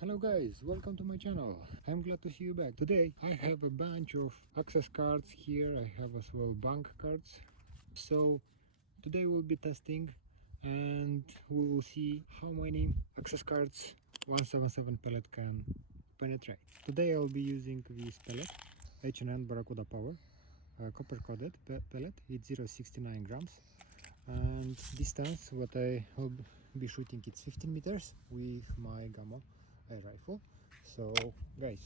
Hello guys, welcome to my channel. I'm glad to see you back. Today I have a bunch of access cards here. I have as well bank cards. So today we'll be testing and we will see how many access cards 177 pellet can penetrate. Today I'll be using this pellet, H&N Barracuda Power, copper coated pellet. It's 0.69 grams. And distance what I will be shooting, it's 15 meters with my Gamo rifle. So guys,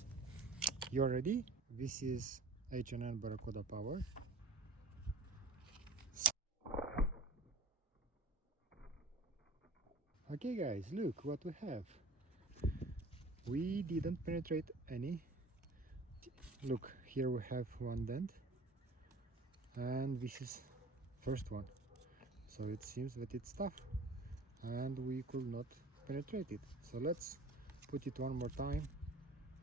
you're ready? This is H&N Barracuda Power. Okay guys, look what we have. We didn't penetrate any. Look, here we have one dent, and this is first one. So it seems that it's tough and we could not penetrate it. So let's put it one more time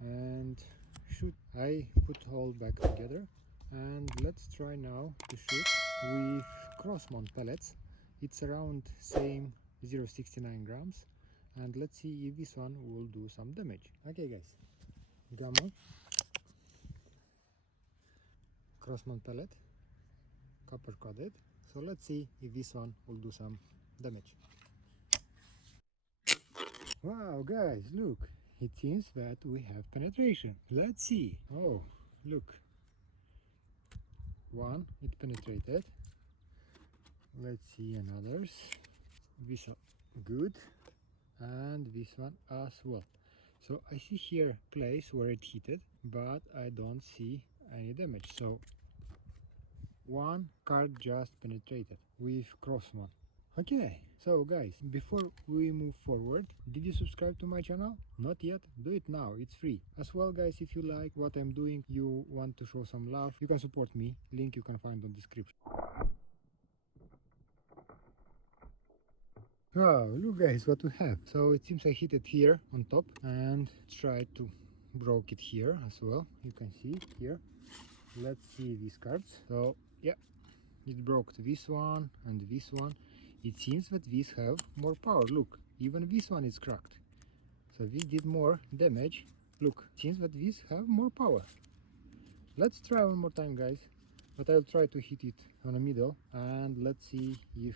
and shoot. I put all back together and let's try now to shoot with cross mount pellets. It's around same 0.69 grams, and let's see if this one will do some damage. Okay guys, Gamo cross mount pellet, copper coated. So let's see if this one will do some damage. Wow guys, look, it seems that we have penetration. Let's see. Oh, look, one, it penetrated. Let's see another's. This one good, and this one as well. So I see here place where it hit it, but I don't see any damage. So one card just penetrated with cross one. Okay, so guys, before we move forward, did you subscribe to my channel? Not yet? Do it now, it's free. As well guys, if you like what I'm doing, you want to show some love, you can support me, link you can find on description. Wow, look guys what we have. So it seems I hit it here on top and tried to broke it here as well. You can see here. Let's see these cards. So yeah, it broke this one and this one. It seems that these have more power. Look, even this one is cracked. So we did more damage. Look, it seems that these have more power. Let's try one more time guys, but I'll try to hit it on the middle and let's see if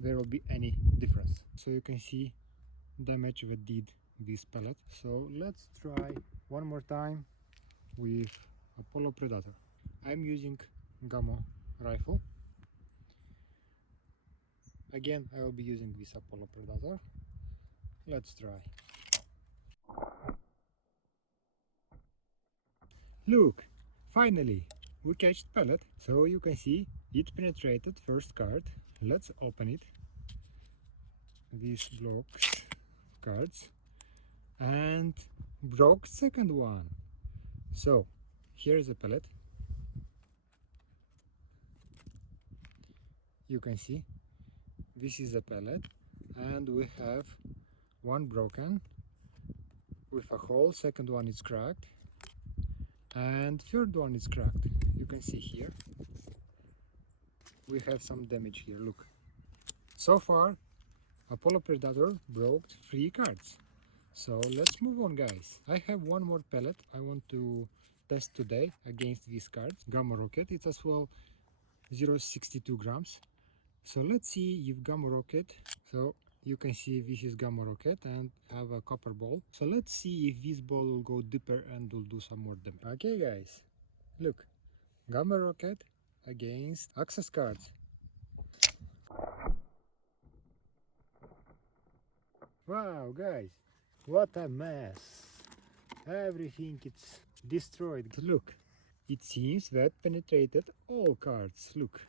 there will be any difference. So you can see damage that did this pellet. So let's try one more time with Apollo Predator. I'm using Gamo rifle. Again, I will be using this Apollo Predator. Let's try. Look, finally we catched pellet. So you can see it penetrated first card. Let's open it. These blocks cards and broke second one. So here is a pellet. You can see this is a pellet, and we have one broken with a hole, second one is cracked, and third one is cracked. You can see here we have some damage here. Look, so far Apollo Predator broke 3 cards. So let's move on guys. I have one more pellet I want to test today against these cards. Gamo Rocket, it's as well 0.62 grams. So let's see if Gamo Rocket, so you can see this is Gamo Rocket and have a copper ball. So let's see if this ball will go deeper and will do some more damage. Okay guys, look, Gamo Rocket against access cards. Wow guys, what a mess. Everything is destroyed. Look, it seems that penetrated all cards. Look,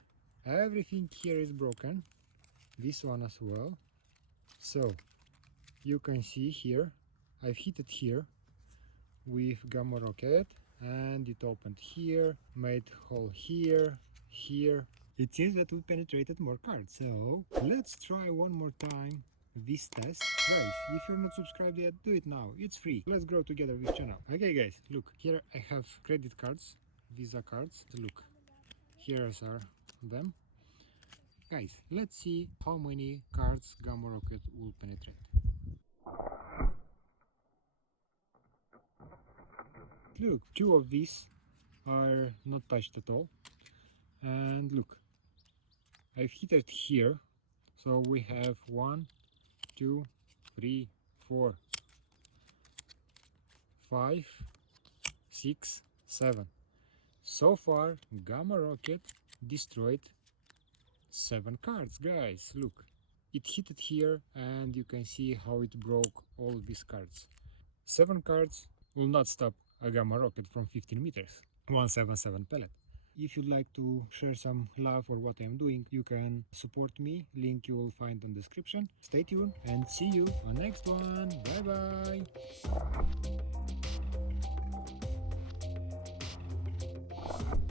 everything here is broken. This one as well. So you can see here, I've hit it here with Gamo Rocket and it opened here, made hole here, here. It seems that we penetrated more cards. So let's try one more time this test. Guys, if you're not subscribed yet, do it now, it's free. Let's grow together with channel. Okay guys, look, here I have credit cards, Visa cards. Look, here are them. Guys, let's see how many cards Gamo Rocket will penetrate. Look, two of these are not touched at all. And look, I've hit it here. So we have 1, 2, 3, 4, 5, 6, 7. So far, Gamma rocket destroyed 7 cards, guys. Look, it hit it here, and you can see how it broke all these cards. 7 cards will not stop a Gamma rocket from 15 meters. 177 pellet. If you'd like to share some love for what I'm doing, you can support me. Link you will find on description. Stay tuned and see you on next one. Bye bye.